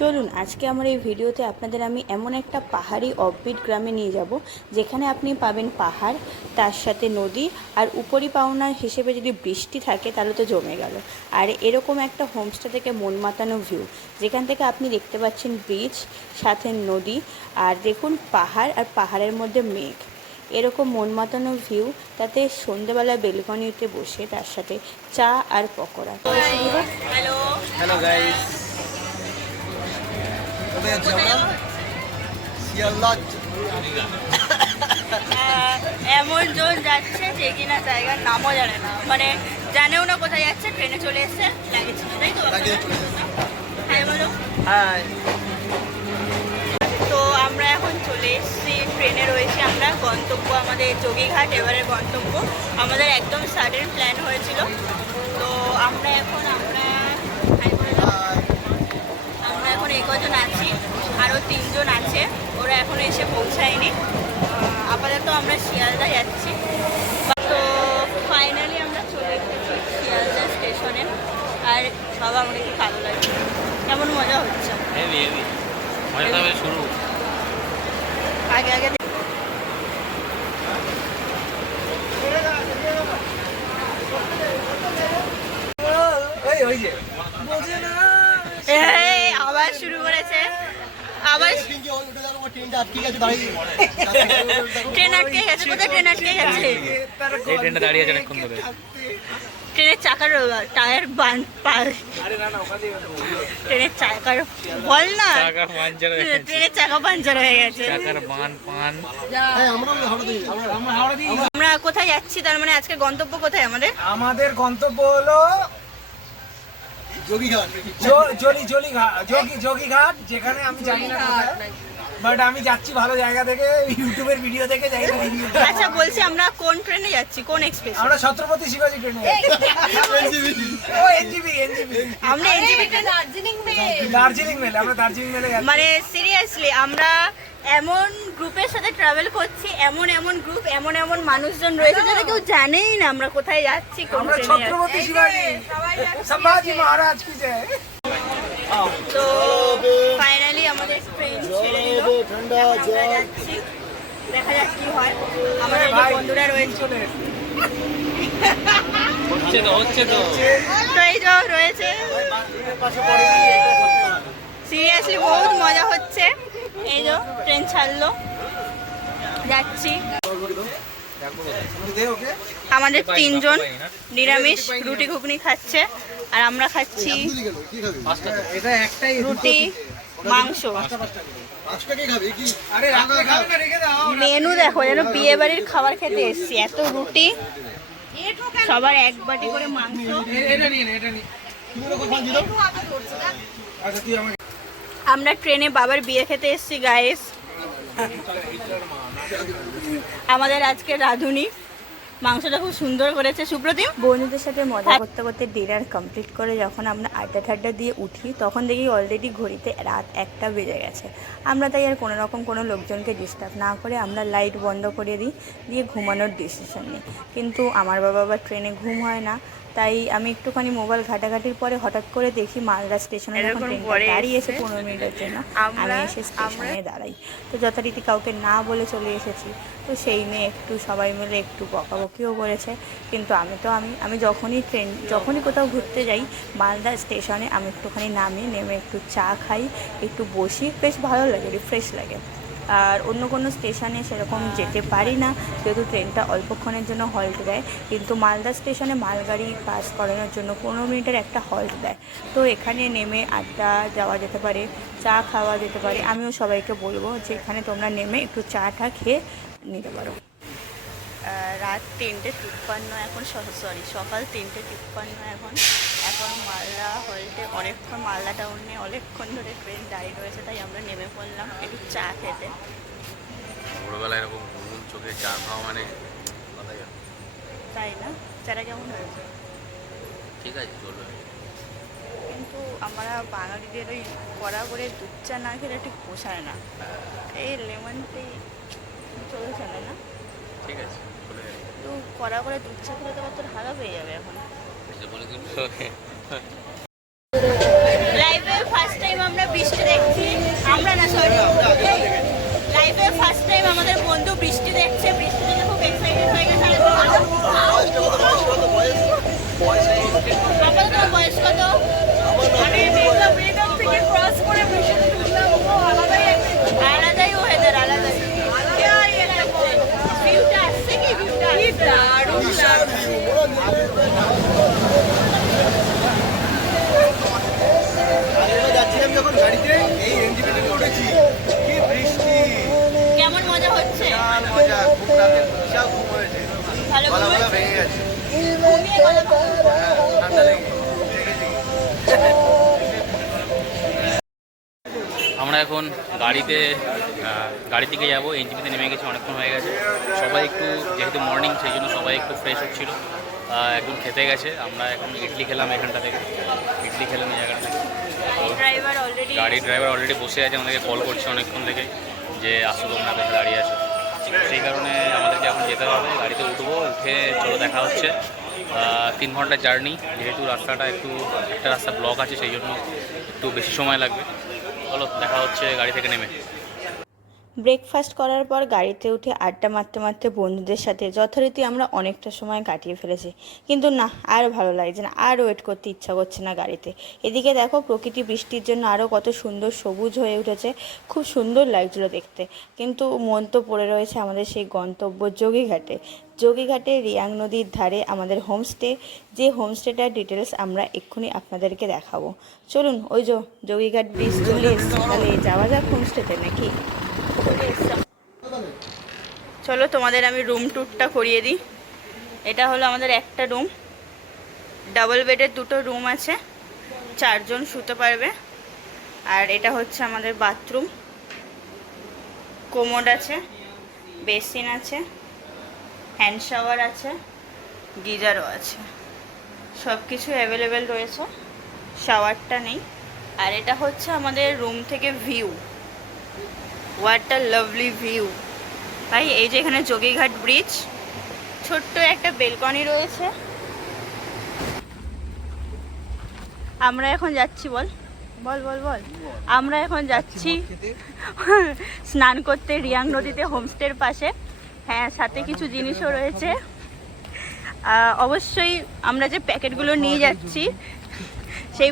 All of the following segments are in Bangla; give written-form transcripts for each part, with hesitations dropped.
চলুন আজকে আমার এই ভিডিওতে আপনাদের আমি এমন একটা পাহাড়ি অফবিট গ্রামে নিয়ে যাব যেখানে আপনি পাবেন পাহাড়, তার সাথে নদী, আর উপরি পাওনা হিসেবে যদি বৃষ্টি থাকে তাহলে তো জমে গেল। আর এরকম একটা হোমস্টে থেকে মন মাতানো ভিউ, যেখান থেকে আপনি দেখতে পাচ্ছেন ব্রিজ, সাথে নদী, আর দেখুন পাহাড়, আর পাহাড়ের মধ্যে মেঘ। এরকম মন মাতানো ভিউ, তাতে সন্ধ্যেবেলা বেলকনিতে বসে তার সাথে চা আর পকোড়া। হ্যালো হ্যালো গাইস, এমন জন যাচ্ছে যে কিনা জায়গার নামও জানে না, মানে জানেও না কোথায় যাচ্ছে। ট্রেনে চলে এসছে, লাগেজ তাই তো? হ্যাঁ বলো। তো আমরা এখন চলে এসেছি, ট্রেনে রয়েছি আমরা। গন্তব্য আমাদের যোগীঘাট, এবারের গন্তব্য। আমাদের একদম সাডেন প্ল্যান হয়েছিল। তো আমরা এখন এই কজন আছি, আরও 3 জন আছে, ওরা এখনো এসে পৌঁছায়নি। আপাতত আমরা শিয়ালদা যাচ্ছি। তো ফাইনালি আমরা চলে এসেছি শিয়ালদা স্টেশনে। আর সব আমাদের কি ভালো লাগছে, কেমন মজা হচ্ছে। শুরু আগে আগে আবার শুরু করেছে, আবার ট্রেন আটকে গেছে। কোথায় ট্রেন আটকে গেছে? এই ট্রেনটা দাঁড়িয়ে আছে অনেকক্ষণ ধরে। ট্রেনের চাকার টায়ার ট্রেনের চাকার বল না, ট্রেনের চাকা পাঞ্চার হয়ে গেছে। আমরা কোথায় যাচ্ছি? তার মানে আজকে গন্তব্য কোথায় আমাদের? আমাদের গন্তব্য হলো যোগীঘাট, যেখানে আমি জানি না বাট আমি যাচ্ছি ভালো জায়গা থেকে, ইউটিউবের ভিডিও দেখে যাই। আচ্ছা বলছি, আমরা কোন ট্রেনে যাচ্ছি, কোন এক্সপ্রেস? আমরা ছত্রপতি শিবাজি ট্রেনে। আমরা এনজিবি ট্রেন দার্জিলিং মেলে, আমরা দার্জিলিং মেলে যাচ্ছি। মানে সিরিয়াসলি আমরা এমন গ্রুপের সাথে ট্রাভেল করছি, এমন গ্রুপ, এমন মানুষজন রয়েছে যারা কেউ জানেই না আমরা কোথায় যাচ্ছি, কোন ট্রেনে যাচ্ছি। ছত্রপতি শিবাজি মহারাজ কি জয়। তো ফাইনালি আমাদের ট্রেন ছেড়ে দিল, আমরা যাচ্ছি, দেখা যাক কি হয়। আমাদের বন্ধুরা রয়েছে, তো এই যে রয়েছে। সিরিয়াসলি বহুত মজা হচ্ছে। এই যে ট্রেন ছাড়লো, যাচ্ছি। আমাদের 3 জন নিরামিষ রুটি ঘুগনি খাচ্ছে, আর আমরা খাচ্ছি রুটি মাংস। মেনু দেখো, যেন বিয়ে বাড়ির খাবার খেতে এসছি। এত রুটি, সবার 1 বাটি করে মাংস। আমরা ট্রেনে বাবার বিয়ে খেতে এসছি গাইস। আমাদের আজকে রাঁধুনি মাংসটা খুব সুন্দর করেছে সুপ্রতিম। বন্ধুদের সাথে মজা করতে করতে ডিনার কমপ্লিট করে যখন আমরা আড্ডা ঠাড্ডা দিয়ে উঠি, তখন দেখি অলরেডি ঘড়িতে রাত 1টা বেজে গেছে। আমরা তাই আর কোনো লোকজনকে ডিস্টার্ব না করে আমরা লাইট বন্ধ করে দিয়ে ঘুমানোর ডিসিশন নিই। কিন্তু আমার বাবা আবার ট্রেনে ঘুম হয় না, তাই আমি একটুখানি মোবাইল ঘাটাঘাটির পরে হঠাৎ করে দেখি মালদা স্টেশনে যখন ট্রেনটা দাঁড়িয়েছে 15 মিনিটের জন্য, আমি এসে স্টেশনে দাঁড়াই। তো যথারীতি কাউকে না বলে চলে এসেছি। তো সেই মেয়ে একটু সবাই মিলে একটু বকাবকিও করেছে, কিন্তু আমি যখনই কোথাও ঘুরতে যাই মালদা স্টেশনে, আমি একটুখানি নেমে একটু চা খাই, একটু বসি, বেশ ভালো লাগে, রিফ্রেশ লাগে। আর অন্য কোনো স্টেশনে সেরকম যেতে পারি না, যেহেতু ট্রেনটা অল্পক্ষণের জন্য হল্ট দেয়। কিন্তু মালদা স্টেশনে মালগাড়ি পাস করানোর জন্য 15 মিনিটের একটা হল্ট দেয়। তো এখানে নেমে আড্ডা দেওয়া যেতে পারে, চা খাওয়া যেতে পারে। আমিও সবাইকে বলবো যে এখানে তোমরা নেমে একটু চাটা খেয়ে নিতে পারো। রাত 3:53 এখন, সকাল 3:53 এখন মালদা হল্টে অনেকক্ষণ, মালদা টাউনে অনেকক্ষণ ধরে ট্রেন দাঁড়িয়ে রয়েছে, তাই আমরা নেমে পড়লাম একটু চা খেতে। ভোরবেলায় এরকম ঘুম চোখে চা খাওয়া মানে তাই না? চাটা কেমন হয়েছে? ঠিক আছে, চলবে। কিন্তু আমরা বাঙালিদের ওই কড়া করে দুধ চা না খেলে ঠিক পোষায় না। এই লেমন টি চলছে না। ঠিক আছে চলে যাবে একটু কড়া করে দুধ চা খেলে তো তোর হাগা পেয়ে যাবে এখন। বলে দিন লাইফে ফার্স্ট টাইম আমরা বৃষ্টি দেখছি, আমরা না সরি, লাইফে ফার্স্ট টাইম আমাদের বন্ধু বৃষ্টি দেখছে, বৃষ্টি দেখে খুব এক্সাইটেড হয়ে গেছে। আপাতত তোমার বয়স কত? আলাদাই ওয়েদার, আলাদাই ভিউটা আসছে কি ভিউটা যাচ্ছিলাম যখন গাড়িতে এই এনজিপি থেকে উঠেছি, কি বৃষ্টি, কেমন মজা হচ্ছে? মজা, খুব রাতে বিশাল ঘুম হয়েছে, ভালো গলা ঘুম গলা হয়েছে? ভেঙে গেছে, ঘুমিয়ে গলা ভাঙা। ঠান্ডা লেগে জেগেছি। আমরা এখন গাড়ি থেকে যাবো, এনজিপিতে নেমে গেছি, অনেকক্ষণ হয়ে গেছে। সবাই একটু যেহেতু মর্নিং সেই জন্য সবাই একটু ফ্রেশ হচ্ছিলো, একদম খেতে গেছে। আমরা এখন ইডলি খেলাম এখানটা থেকে, ইডলি খেলাম এই জায়গাটা থেকে। গাড়ির ড্রাইভার অলরেডি বসে আছে, আমাদেরকে কল করছে অনেকক্ষণ থেকে যে আসো তোমরা কোথায় দাঁড়িয়ে আছো। সেই কারণে আমাদেরকে এখন যেতে হবে, গাড়িতে উঠবো, উঠে চলো দেখা হচ্ছে। 3 ঘন্টার জার্নি, যেহেতু রাস্তাটা একটা রাস্তা ব্লক আছে সেই জন্য একটু বেশি সময় লাগবে। চলো দেখা হচ্ছে গাড়ি থেকে নেমে। ব্রেকফাস্ট করার পর গাড়িতে উঠে আড্ডা মারতে মারতে বন্ধুদের সাথে যথারীতি আমরা অনেকটা সময় কাটিয়ে ফেলেছি, কিন্তু না আর ভালো লাগছে না, আর ওয়েট করতে ইচ্ছা করছে না গাড়িতে। এদিকে দেখো প্রকৃতি বৃষ্টির জন্য আরও কত সুন্দর সবুজ হয়ে উঠেছে, খুব সুন্দর লাগছিলো দেখতে। কিন্তু মন তো পড়ে রয়েছে আমাদের সেই গন্তব্য যোগীঘাটে। যোগীঘাটে রিয়াং নদীর ধারে আমাদের হোমস্টে, যে হোমস্টেটার ডিটেলস আমরা এক্ষুনি আপনাদেরকে দেখাবো। চলুন, ওই যোগীঘাট ব্রিজ চলে এসছে, তাহলে যাওয়া যাক হোমস্টেতে নাকি। চলো তোমাদের আমি রুম ট্যুরটা করিয়ে দিই। এটা হলো আমাদের একটা রুম, ডাবল বেডের 2টো রুম আছে, 4 জন শুতে পারবে। আর এটা হচ্ছে আমাদের বাথরুম, কোমোড আছে, বেসিন আছে, হ্যান্ড শাওয়ার আছে, গিজারও আছে, সব কিছু অ্যাভেলেবেল রয়েছে, শাওয়ারটা নেই। আর এটা হচ্ছে আমাদের রুম থেকে view, what a lovely view ভাই। এই যে এখানে যোগীঘাট ব্রিজ, ছোট্ট একটা বেলকনি রয়েছে। আমরা এখন যাচ্ছি, বল বল বল বল আমরা এখন যাচ্ছি স্নান করতে রিয়াং নদীতে, হোমস্টের পাশে। হ্যাঁ, সাথে কিছু জিনিসও রয়েছে। অবশ্যই আমরা যে প্যাকেটগুলো নিয়ে যাচ্ছি সেই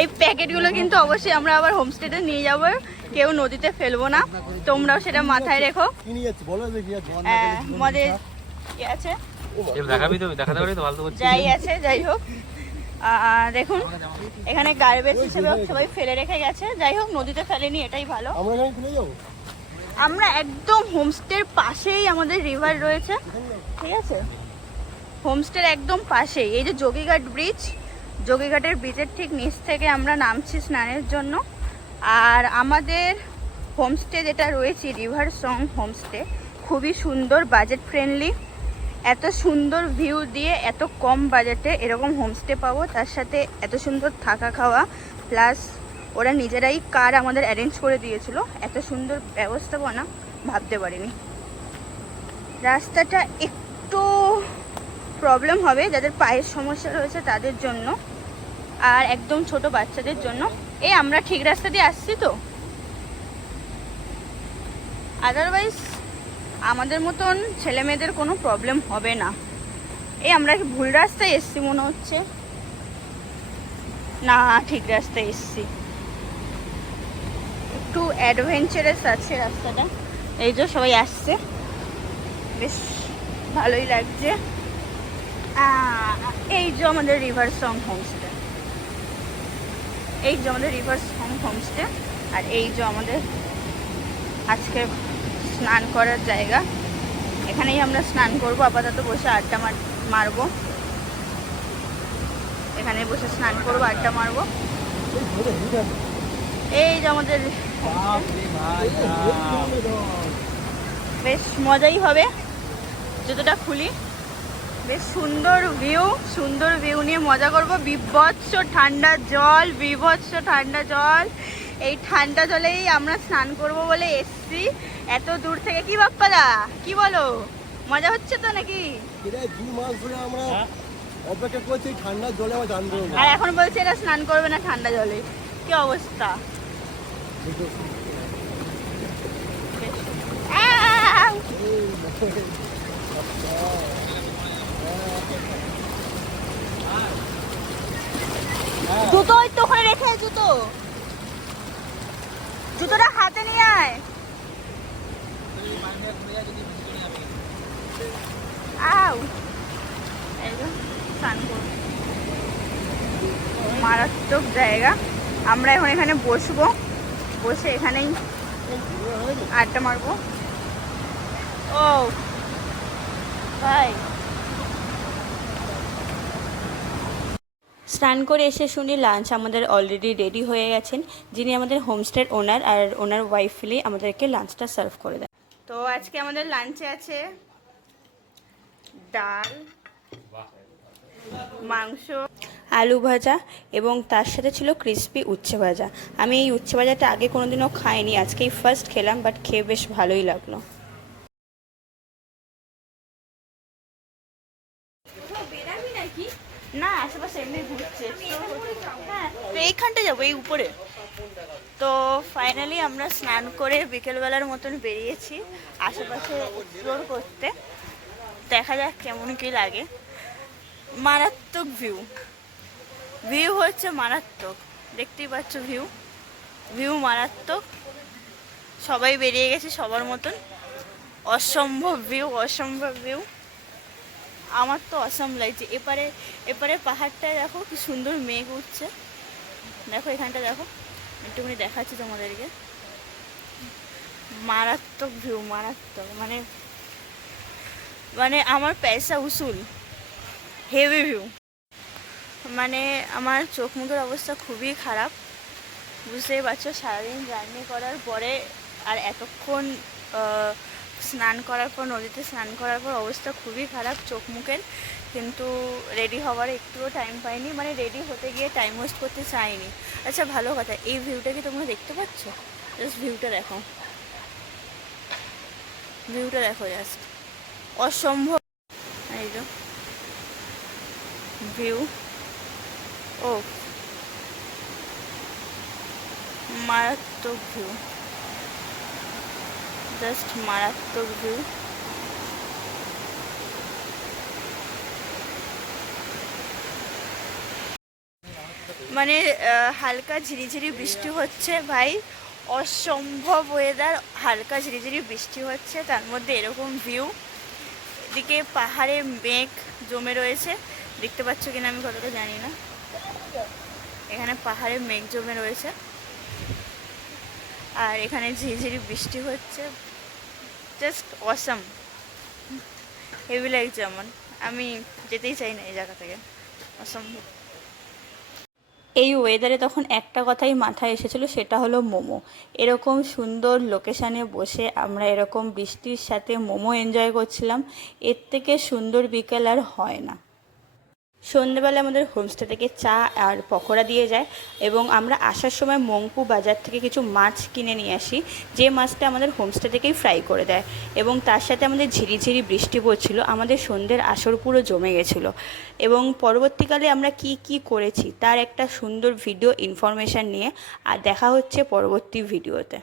এই প্যাকেটগুলো কিন্তু অবশ্যই আমরা আবার হোমস্টেতে নিয়ে যাব, কেউ নদীতে ফেলবো না, তোমরাও সেটা মাথায় রেখো। আমাদের কি আছে যাই আছে, যাই হোক দেখুন এখানে গার্বেজ হিসেবে সবাই ফেলে রেখে গেছে, যাই হোক নদীতে ফেলেনি, এটাই ভালো। আমরা একদম হোমস্টের পাশেই আমাদের রিভার রয়েছে, ঠিক আছে, হোমস্টের একদম পাশেই। এই যে যোগীঘাট ব্রিজ, যোগীঘাটের ব্রিজের ঠিক নিচ থেকে আমরা নামছি স্নানের জন্য। আর আমাদের হোমস্টে যেটা রয়েছে রিভার সং হোমস্টে, খুবই সুন্দর, বাজেট ফ্রেন্ডলি। এত সুন্দর ভিউ দিয়ে এত কম বাজেটে এরকম হোমস্টে পাবো, তার সাথে এত সুন্দর থাকা খাওয়া, প্লাস ওরা নিজেরাই কার আমাদের অ্যারেঞ্জ করে দিয়েছিল। এত সুন্দর ব্যবস্থাপনা ভাবতে পারিনি। রাস্তাটা একটু প্রবলেম হবে যাদের পায়ের সমস্যা রয়েছে তাদের জন্য, আর একদম ছোট বাচ্চাদের জন্য। এই আমরা ঠিক রাস্তা দিয়ে আসছি তো, আদারওয়াইজ আমাদের মতন ছেলে মেয়েদের কোনো প্রবলেম হবে না। এই আমরা কি ভুল রাস্তায় এসছি মনে হচ্ছে? না, ঠিক রাস্তায় এসছি। একটু অ্যাডভেঞ্চারাস আছে রাস্তাটা। এই যে সবাই আসছে, বেশ ভালোই লাগছে। এই যে আমাদের রিভার সং হোমস্টে, এই যে আমাদের রিভার সং হোমস্টে, আর এই যে আমাদের আজকে স্নান করার জায়গা। এখানেই আমরা স্নান করবো, আপাতত বসে আড্ডা মারবো, এখানে বসে স্নান করবো, আড্ডা মারবো। এই যে আমাদের বেশ মজাই হবে যতটা খুলি। বেশ সুন্দর ভিউ নিয়ে মজা করবো। বিভৎস ঠান্ডা জল, বিভৎস ঠান্ডা জল। এই ঠান্ডা জলেই আমরা স্নান করব বলে এসছি। এত দূর থেকে কি বাপ্পাদা কি বলো, মজা হচ্ছে তো নাকি? এরা 2 মাস ধরে আমরা অপেক্ষা করছি ঠান্ডা জলে আবার জানতে হবে। আর এখন বলছে এরা স্নান করবে না ঠান্ডা জলে, কি অবস্থা। আউ! জুতো ওই তো ওখানে রেখে আয়, জুতোটা হাতে নিয়ে আয়। আউ! এই যে স্নান করবো। মারাত্মক জায়গা, আমরা এখন এখানে বসবো, বসে এখানেই আড্ডা মারবো। ও ভাই, স্নান করে এসে শুনি লাঞ্চ আমাদের অলরেডি রেডি হয়ে গেছেন, যিনি আমাদের হোমস্টের ওনার আর ওনার ওয়াইফ মিলে আমাদেরকে লাঞ্চটা সার্ভ করে দেয়। তো আজকে আমাদের লাঞ্চে আছে ডাল, মাংস, আলু ভাজা এবং তার সাথে ছিল ক্রিস্পি উচ্ছে ভাজা। আমি এই উচ্ছে ভাজাটা আগে কোনোদিনও খাইনি, আজকেই ফার্স্ট খেলাম, বাট খেয়ে বেশ ভালোই লাগলো। না আশেপাশে এমনি ঘুরছে, হ্যাঁ তো এইখানটা যাবো, এই উপরে। তো ফাইনালি আমরা স্নান করে বিকেলবেলার মতন বেরিয়েছি আশেপাশে এক্সপ্লোর করতে, দেখা যাক কেমন কি লাগে। মারাত্মক ভিউ হচ্ছে মারাত্মক, দেখতেই পাচ্ছ ভিউ মারাত্মক। সবাই বেরিয়ে গেছে সবার মতন, অসম্ভব ভিউ। আমার তো অসম লাগছে। এপারে পাহাড়টায় দেখো কি সুন্দর মেঘ উঠছে, দেখো এখানটা দেখো, একটুখানি দেখাচ্ছি তোমাদেরকে। মারাত্মক ভিউ, মারাত্মক, মানে আমার পয়সা উসুল, হেভি ভিউ। মানে আমার চোখ মুখের অবস্থা খুবই খারাপ, বুঝতেই পারছো, সারাদিন জার্নি করার পরে আর এতক্ষণ স্নান করার পর, নদীতে স্নান করার পর অবস্থা খুবই খারাপ চোখ মুখের। কিন্তু রেডি হওয়ার একটুও টাইম পাইনি, মানে রেডি হতে গিয়ে টাইম ওয়েস্ট করতে চাইনি। আচ্ছা ভালো কথা, এই ভিউটা কি তোমরা দেখতে পাচ্ছ? জাস্ট ভিউটা দেখো জাস্ট অসম্ভব। এই যে ভিউ, ও মারাত্মক ভিউ, জাস্ট মারাত্মক ভিউ। মানে হালকা ঝিরিঝিরি বৃষ্টি হচ্ছে ভাই, অসম্ভব ওয়েদার। হালকা ঝিরিঝিরি বৃষ্টি হচ্ছে, তার মধ্যে এরকম ভিউ। এদিকে পাহাড়ে মেঘ জমে রয়েছে, দেখতে পাচ্ছ কিনা আমি কতটা জানি না, এখানে পাহাড়ে মেঘ জমে রয়েছে আর এখানে ঝিরিঝিরি বৃষ্টি হচ্ছে। জাস্ট অসাম, হেভি লাগছে আমার, আমি যেতেই চাই না এই জায়গা থেকে, অসম্ভব। এই ওয়েদারে তখন একটা কথাই মাথায় এসেছিলো, সেটা হলো মোমো। এরকম সুন্দর লোকেশানে বসে আমরা এরকম বৃষ্টির সাথে মোমো এনজয় করছিলাম, এর থেকে সুন্দর বিকেল আর হয় না। সন্ধ্যেবেলা আমাদের হোমস্টে থেকে চা আর পকোড়া দিয়ে যায় এবং আমরা আসার সময় মংপু বাজার থেকে কিছু মাছ কিনে নিয়ে আসি, যে মাছটা আমাদের হোমস্টে থেকেই ফ্রাই করে দেয়। এবং তার সাথে আমাদের ঝিরিঝিরি বৃষ্টি পড়ছিল, আমাদের সন্ধ্যের আসর পুরো জমে গেছিলো। এবং পরবর্তীকালে আমরা কি করেছি তার একটা সুন্দর ভিডিও ইনফরমেশান নিয়ে আর দেখা হচ্ছে পরবর্তী ভিডিওতে।